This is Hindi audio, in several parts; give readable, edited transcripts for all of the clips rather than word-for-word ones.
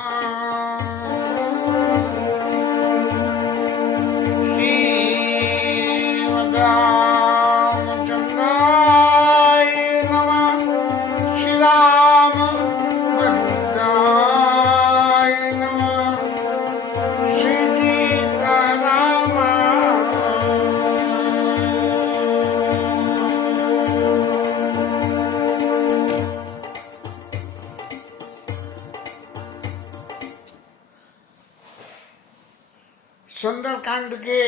श्रीमद्रामचन्द्राय नमः। श्रीरामभद्राय नमः। श्री सीतारामाय। सुंदरकांड के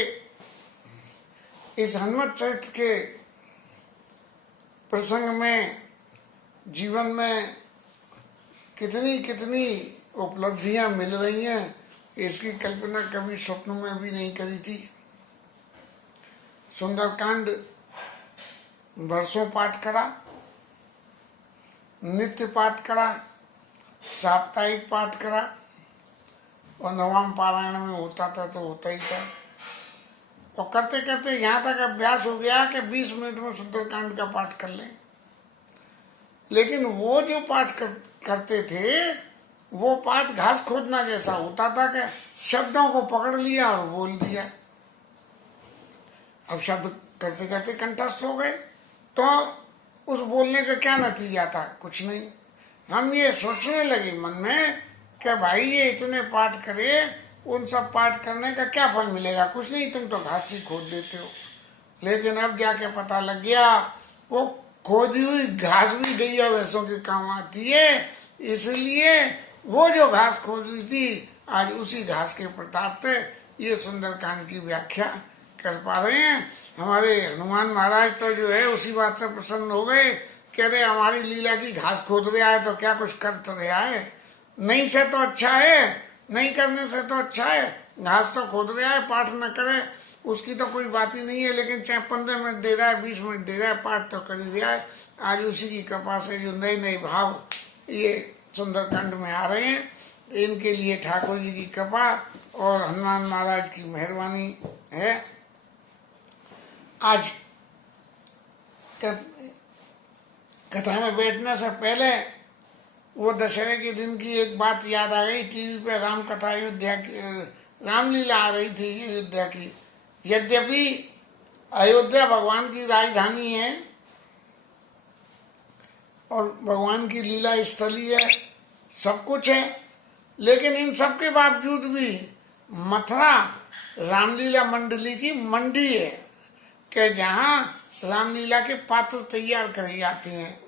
इस हनुमत चरित्र के प्रसंग में जीवन में कितनी कितनी उपलब्धियां मिल रही हैं, इसकी कल्पना कभी स्वप्न में भी नहीं करी थी। सुंदरकांड वर्षों पाठ करा, नित्य पाठ करा, साप्ताहिक पाठ करा और नवम पारायण में होता था तो होता ही था। और करते करते यहाँ तक अभ्यास हो गया कि 20 मिनट में सुंदरकांड का पाठ कर लें। लेकिन वो जो पाठ करते थे वो पाठ घास खोदना जैसा होता था कि शब्दों को पकड़ लिया और बोल दिया। अब शब्द करते करते कंठस्थ हो गए तो उस बोलने का क्या नतीजा था? कुछ नहीं। हम ये सोचने लगे मन में कि भाई ये इतने पाठ करे, उन सब पाठ करने का क्या फल मिलेगा? कुछ नहीं, तुम तो घास ही खोद देते हो। लेकिन अब जाके पता लग गया वो खोदी हुई घास भी गैया भैंसों के काम आती है, इसलिए वो जो घास खोदी थी आज उसी घास के प्रताप पे ये सुंदरकांड की व्याख्या कर पा रहे हैं। हमारे हनुमान महाराज तो जो है उसी बात से प्रसन्न हो गए, कह रहे हमारी लीला की घास खोद रहा है तो क्या कुछ कर तो रहा है? नहीं से तो अच्छा है, नहीं करने से तो अच्छा है। घास तो खोद रहा है, पाठ न करे उसकी तो कोई बात ही नहीं है, लेकिन चाहे 15 मिनट दे रहा है, 20 मिनट दे रहा है, पाठ तो कर ही रहा है। आज उसी की कृपा से जो नए नए भाव ये सुंदरकांड में आ रहे हैं, इनके लिए ठाकुर जी की कृपा और हनुमान महाराज की मेहरबानी है। आज कथा में बैठने से पहले वो दशहरे के दिन की एक बात याद आ गई। टीवी पे राम कथा अयोध्या की, रामलीला आ रही थी अयोध्या की। यद्यपि अयोध्या भगवान की राजधानी है और भगवान की लीला स्थली है, सब कुछ है, लेकिन इन सब के बावजूद भी मथुरा रामलीला मंडली की मंडी है कि जहाँ रामलीला के पात्र तैयार करे जाते हैं।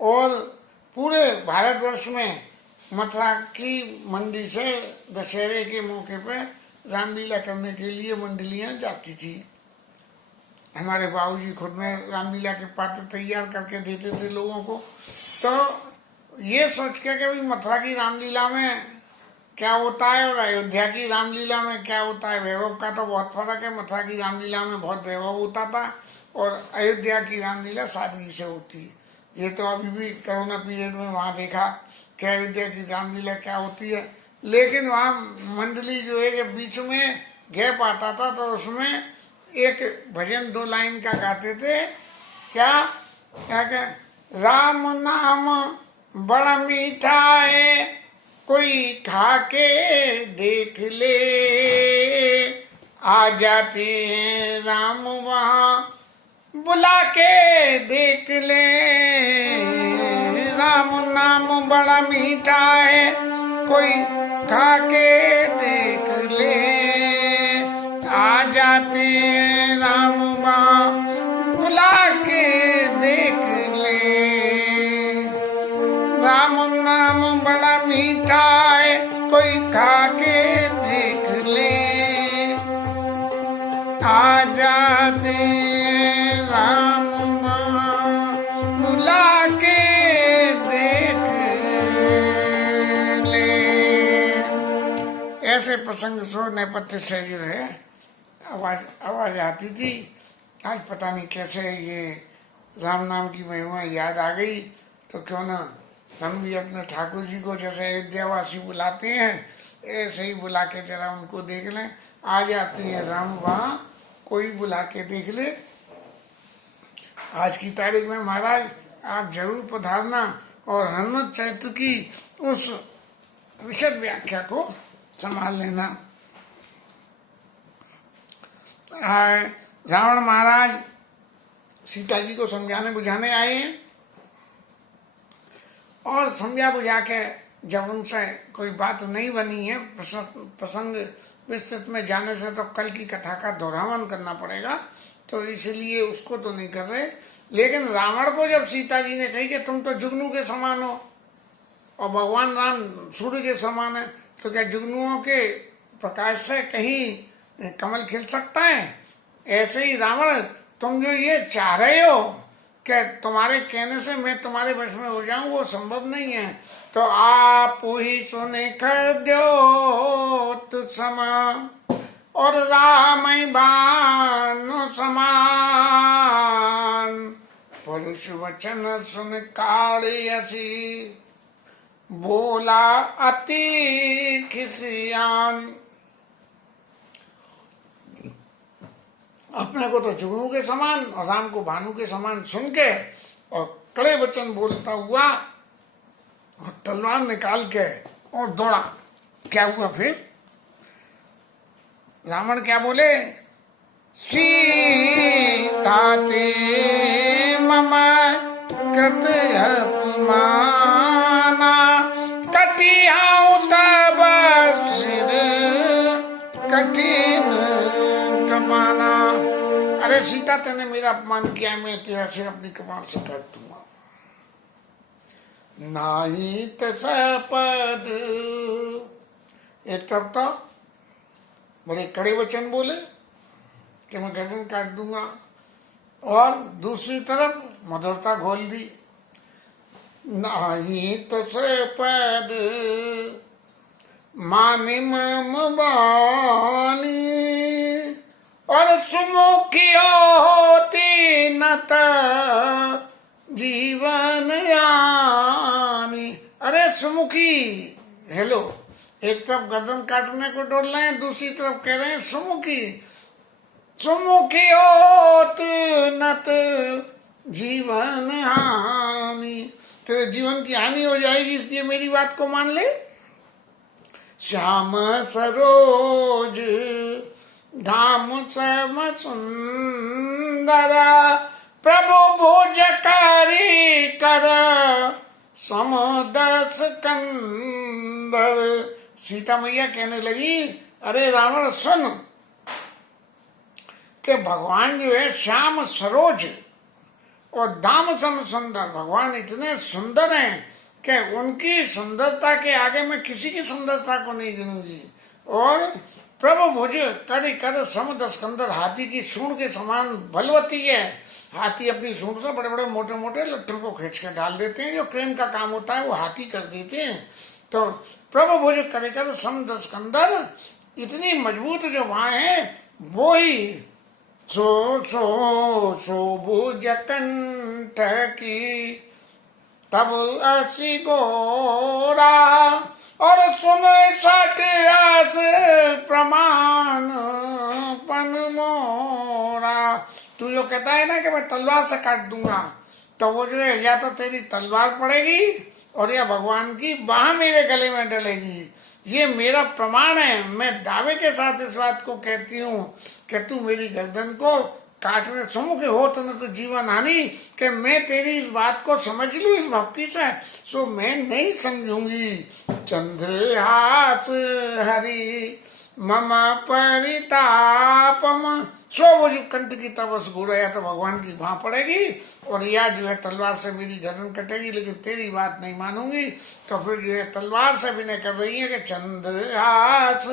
और पूरे भारतवर्ष में मथुरा की मंडी से दशहरे के मौके पे रामलीला करने के लिए मंडलियां जाती थी। हमारे बाबूजी खुद में रामलीला के पात्र तैयार करके देते थे लोगों को। तो ये सोच के कि भाई मथुरा की रामलीला में क्या होता है और अयोध्या की रामलीला में क्या होता है, वैभव का तो बहुत फर्क है। मथुरा की रामलीला में बहुत वैभव होता था और अयोध्या की रामलीला सादगी से होती है। ये तो अभी भी कोरोना पीरियड में वहाँ देखा कि अयोध्या की रामलीला क्या होती है, लेकिन वहाँ मंडली जो है जब बीच में गैप आता था तो उसमें एक भजन 2 लाइन का गाते थे। क्या क्या क्या? राम नाम बड़ा मीठा है, कोई खा के देख ले, आ जाते हैं राम वहाँ बुला के देख ले। राम नाम बड़ा मीठा है, कोई खा के देख ले, आ जाते हैं राम वहाँ बुला के देख ले। राम नाम बड़ा मीठा है, कोई खा के देख ले, आ जाते राम बुला के देख ले। ऐसे प्रसंग सो नेपथ्य से जो है आवाज आती थी। आज पता नहीं कैसे ये राम नाम की महिमा याद आ गई, तो क्यों ना हम भी अपने ठाकुर जी को जैसे अयोध्यावासी बुलाते हैं ऐसे ही बुला के जरा उनको देख लें। आ जाते हैं राम वहाँ, कोई बुला के देख ले। आज की तारीख में महाराज आप जरूर पधारना और हनुमत चरित्र की उस विशद व्याख्या को संभाल लेना। रावण महाराज सीता जी को समझाने बुझाने आए हैं और समझा बुझा के जब उनसे कोई बात नहीं बनी है, प्रसंग विस्तृत में जाने से तो कल की कथा का दोहरावन करना पड़ेगा, तो इसलिए उसको तो नहीं कर रहे। लेकिन रावण को जब सीता जी ने कही कि तुम तो जुगनू के समान हो और भगवान राम सूर्य के समान है, तो क्या जुगनुओं के प्रकाश से कहीं कमल खिल सकता है? ऐसे ही रावण, तुम जो ये चाह रहे हो कि तुम्हारे कहने से मैं तुम्हारे वश में हो जाऊं, वो संभव नहीं है। तो आप ही सुने कर दो समा और राम भानु समान, पुरुष वचन सुन काढ़ी हसी, बोला अति खिसियान। अपने को तो जुगनू के समान और राम को भानु के समान सुन के और कड़े वचन बोलता हुआ और तलवार निकाल के और दौड़ा। क्या हुआ फिर? रावण क्या बोले? सीता ते मम कृत अपमाना, कटियाऊ तब सिर कठिन कमाना। अरे सीता, तेने मेरा अपमान किया है, मैं तेरा सिर अपनी कमान से काट दूंगा। नाही तस पद, एक तरफ तो बड़े कड़े वचन बोले कि मैं गर्दन काट दूंगा, और दूसरी तरफ मधुरता घोल दी। नाही तस पद माने मम बानी, और सुमुखी होती न त जीवन आनी। अरे सुमुखी, हेलो, एक तरफ गर्दन काटने को डोल रहे हैं, दूसरी तरफ कह रहे हैं सुमुखी। सुमुखी होत नत जीवन हानि, तेरे जीवन की हानि हो जाएगी, इसलिए मेरी बात को मान ले। श्याम सरोज धाम सम सुंदर, प्रभु भुज करी कर समदस कंदर। सीता मैया कहने लगी, अरे रावण सुन कि भगवान जो है श्याम सरोज और दाम सम सुंदर, भगवान इतने सुंदर हैं कि उनकी सुंदरता के आगे मैं किसी की सुंदरता को नहीं गिनूंगी। और प्रभु भुज कर कर समदस स्कंदर, हाथी की सूंड के समान बलवती है। हाथी अपनी सूंड से बड़े बड़े मोटे मोटे लट्ठों को खींच के डाल देते हैं, जो क्रेन का काम होता है वो हाथी कर देते हैं। तो प्रभु भुज कर कर समदस स्कंदर, इतनी मजबूत जो वहां है वो ही सो भुज कंठ की तब असी गोरा, और सुनो सट आस प्रमाण पन मोरा। तू जो कहता है ना कि मैं तलवार से काट दूंगा, तो वो जो है या तो तेरी तलवार पड़ेगी और या भगवान की बाह मेरे गले में डलेगी। ये मेरा प्रमाण है, मैं दावे के साथ इस बात को कहती हूँ कि तू मेरी गर्दन को काटने सुमुख हो तो न तो जीवन हानि, कि मैं तेरी इस बात को समझ लूं इस भक्ति से, सो मैं नहीं समझूंगी। चंद्रहास हरि मम परितापम, सो वो जो कंठ की तपस घूर, या तो भगवान की वहां पड़ेगी और या जो है तलवार से मेरी गर्दन कटेगी, लेकिन तेरी बात नहीं मानूंगी। तो फिर जो है तलवार से विनय कर रही है कि चंद्रहास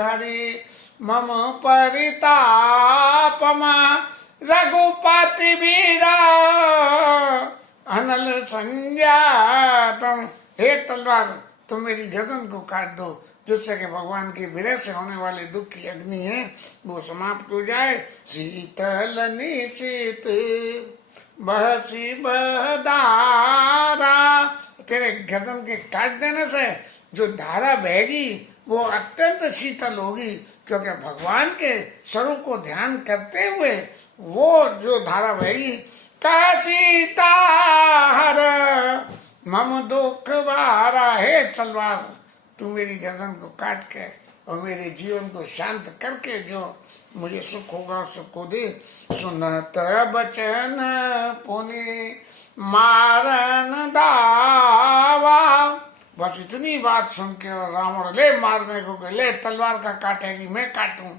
हरि मम परितापम, रघुपति वीरा अनल संजातम। हे तलवार, तुम मेरी गर्दन को काट दो, जिससे कि भगवान के विरह से होने वाले दुख की अग्नि है वो समाप्त हो जाए। शीतल निशित बहसी बहदारा, तेरे गर्दन के काट देने से जो धारा बहेगी वो अत्यंत शीतल होगी, क्योंकि भगवान के स्वरूप को ध्यान करते हुए वो जो धारा बहेगी। का सीता हर मम दुख वारा, हे तलवार तू मेरी गर्दन को काट के और मेरे जीवन को शांत करके जो मुझे सुख होगा सुख को दे। सुनत बचन पुनि मारन दावा। बस इतनी बात सुन के और रावण ले मारने को गए, ले तलवार का काटेगी मैं काटूं,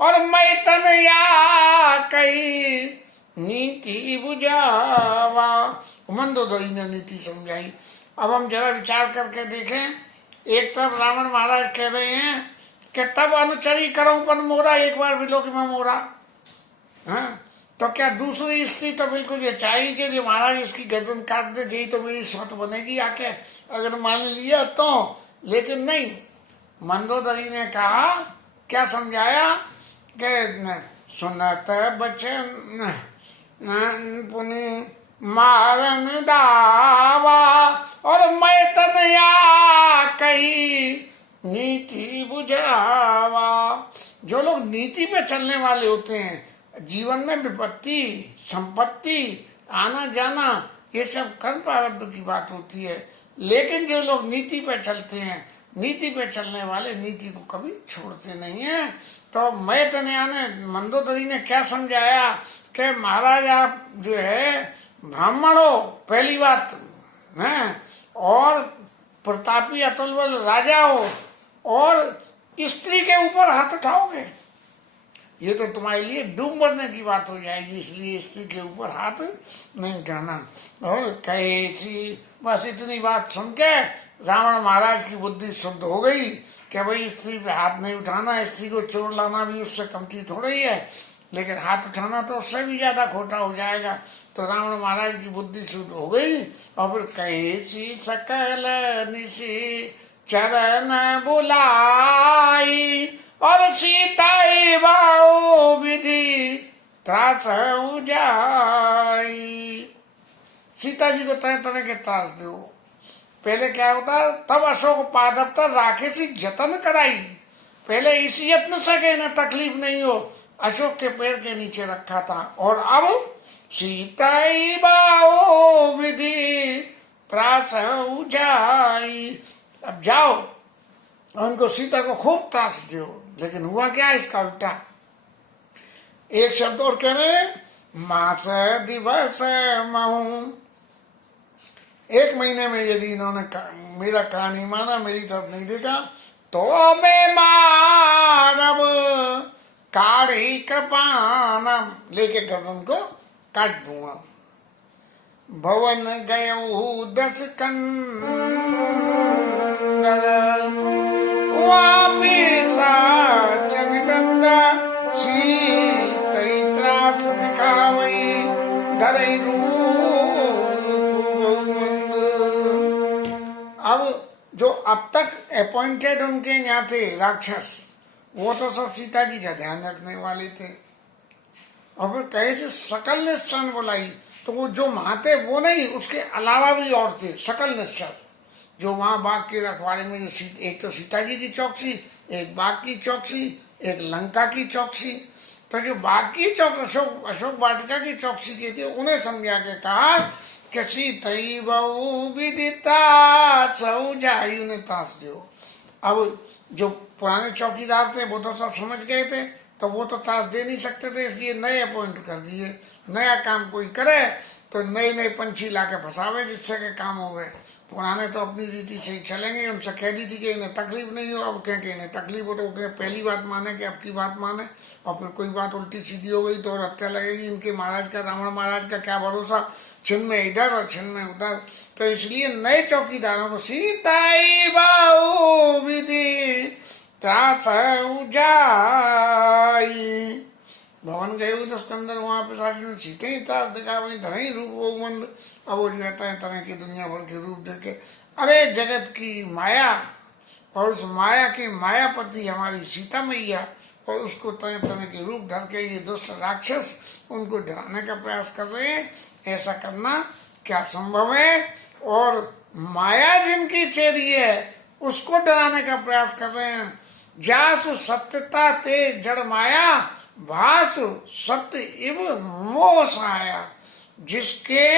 और मैं तन या कई नीति बुझावा। मंदोदरी ने नीति समझाई। अब हम जरा विचार करके देखें, एक तरफ रावण महाराज कह रहे हैं कि तब अनुचरी करो पन मोरा, एक बार भी लो कि मैं मोरा। हाँ, तो क्या दूसरी स्त्री तो बिल्कुल ये चाहिए कि जो महाराज इसकी गर्दन काट दे, यही तो मेरी सौत बनेगी आके, अगर मान लिया तो। लेकिन नहीं, मंदोदरी ने कहा, क्या समझाया कि सुनत बचन पुनि मारन दावा, और मैं तनया कही नीति बुझावा। जो लोग नीति पे चलने वाले होते हैं, जीवन में विपत्ति संपत्ति आना जाना ये सब कर्म प्रारब्ध की बात होती है, लेकिन जो लोग नीति पे चलते हैं, नीति पे चलने वाले नीति को कभी छोड़ते नहीं है। तो मैं तनया ने, मंदोदरी ने क्या समझाया कि महाराज आप जो है ब्राह्मण हो, पहली बात है, और प्रतापी अतुलबल राजा हो, और स्त्री के ऊपर हाथ उठाओगे, ये तो तुम्हारे लिए डूब मरने की बात हो जाएगी, इसलिए स्त्री के ऊपर हाथ नहीं उठाना। और कहे सी, बस इतनी बात सुन के रावण महाराज की बुद्धि शुद्ध हो गई कि भाई स्त्री पे हाथ नहीं उठाना, स्त्री को चोर लाना भी उससे कम चीज थोड़ा ही है, लेकिन हाथ उठाना तो उससे भी ज्यादा खोटा हो जाएगा। तो रावण महाराज की बुद्धि शुद्ध हो गई, और फिर कहे सी सकल निशी चरण बुलाई, और सीताई बाओ विधि त्रास जाई। सीता जी को तरह तरह के त्रास दो। पहले क्या होता, तब अशोक पादप राखे सी जतन कराई। पहले इस यत्न सके न तकलीफ नहीं हो, अशोक के पेड़ के नीचे रखा था, और अब सीताई बाओ विधि त्रास जाई। अब जाओ उनको सीता को खूब त्रास दो। लेकिन हुआ क्या इसका उल्टा, एक शब्द और कह रहे, मास दिवस महू। एक महीने में यदि इन्होंने मेरा कहानी माना, मेरी तरफ नहीं देखा, तो मैं मानव काढ़ी कृपानम, लेके गर्दन को काट दूंगा। भवन गयो 10 कंदर, चंदा सीतई त्रास दिखावई धरई अब जो अब तक अपॉइंटेड उनके यहाँ थे राक्षस, वो तो सब सीता जी का ध्यान रखने वाले थे। और फिर कहे से सकल निश्चन बुलाई, तो वो जो वहां थे वो नहीं, उसके अलावा भी और थे सकल निश्चन, जो वहां बाघ के रखवाड़े में जो एक तो सीता जी की चौकसी, एक बाघ की चौकसी, एक लंका की चौकसी। तो जो बाघ की अशोक वाटिका की चौकसी की थी, उन्हें समझा के कहा कि सीतई बहु विदिता सऊ जाई, उन्हें ताश दो। अब जो पुराने चौकीदार थे वो तो सब समझ गए थे, तो वो तो ताश दे नहीं सकते थे, इसलिए नए अपॉइंट कर दिए। नया काम कोई करे तो नए नए पंछी लाके फंसावे जिससे के काम हो गए। पुराने तो अपनी रीति से ही चलेंगे। उनसे कह दी थी कि इन्हें तकलीफ नहीं हो, अब कहें कि इन्हें तकलीफ हो तो पहली बात माने कि आपकी बात माने, और फिर कोई बात उल्टी सीधी हो गई तो हत्या लगेगी। इनके महाराज का, रावण महाराज का क्या भरोसा, छिन में इधर और छिन में उधर। तो इसलिए नए चौकीदारों को सीताई बाऊ विधि त्रास जाई। भवन गए हुए 10 कंदर, वहां पे शासन में सीते ही त्रास दिखा, वही धरई रूप वो मंद। अब वो कहता है तरह की दुनिया भर के रूप देखे, अरे जगत की माया, और उस माया की मायापति हमारी सीता मैया, और उसको तरह तरह के रूप धर के ये दुष्ट राक्षस उनको डराने का प्रयास कर रहे हैं। ऐसा करना क्या संभव है? और माया जिनकी चेरी है उसको डराने का प्रयास कर रहे हैं। जासु सत्यता ते जड़ माया, भासु सत्य इव मोह साया। जिसके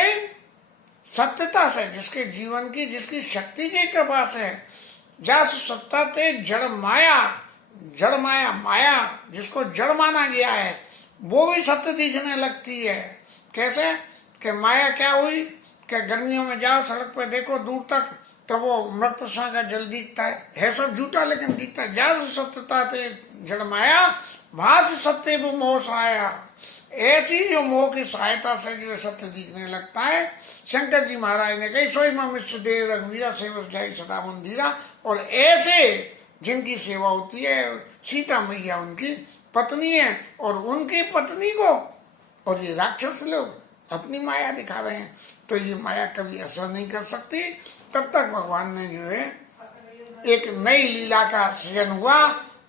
सत्यता से, जिसके जीवन की, जिसकी शक्ति की कृपा से जस सत्ता ते जड़ माया, जड़ माया, माया जिसको जड़ माना गया है वो भी सत्य दिखने लगती है। कैसे कि माया क्या हुई कि गर्मियों में जाओ सड़क पे देखो दूर तक तो वो मृत सा का जल दिखता है सब झूठा लेकिन दिखता है। जस सत्यता ते जड़ माया भास सत्य वो मोह आया। ऐसी जो मोह की सहायता से जो सत्य दिखने लगता है, शंकर जी महाराज ने कही सोई मां मिश्र देव रघुवीरा सेवक जाई सदा मंदिरा। और ऐसे जिनकी सेवा होती है, सीता मैया उनकी पत्नी है और उनकी पत्नी को और ये राक्षस लोग अपनी माया दिखा रहे हैं, तो ये माया कभी असर नहीं कर सकती। तब तक भगवान ने जो है एक नई लीला का सृजन हुआ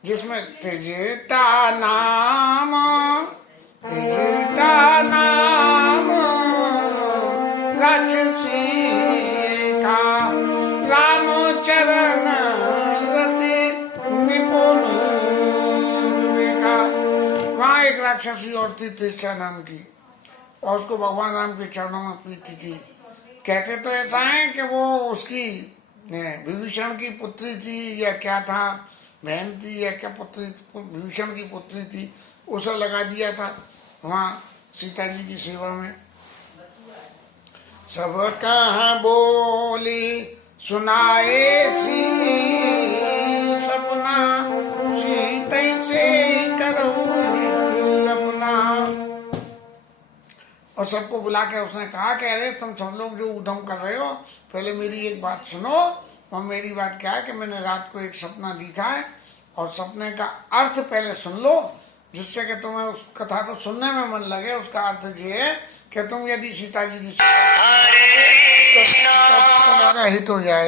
जिसमें तेजता नाम, तेजता नाम राक्षसी का रामचरण रति निपुण विवेका। वहां एक राक्षसी और थी तेजता नाम की और उसको भगवान राम के चरणों में प्रीति थी। कहते तो ऐसा है कि वो उसकी विभीषण की पुत्री थी या क्या था, बहन थी या क्या पुत्री, विभीषण की पुत्री थी, उसे लगा दिया था वहाँ सीता जी की सेवा में। सब कहा बोली सुनाए सी सपना, सीता से करो अपना। और सबको बुला के उसने कहा कि अरे तुम सब लोग जो उधम कर रहे हो पहले मेरी एक बात सुनो। और मेरी बात क्या है कि मैंने रात को एक सपना देखा है और सपने का अर्थ पहले सुन लो जिससे कि तुम्हें उस कथा को सुनने में मन लगे। उसका अर्थ ये है कि तुम यदि सीता जी की तुम्हारा हित हो जाए।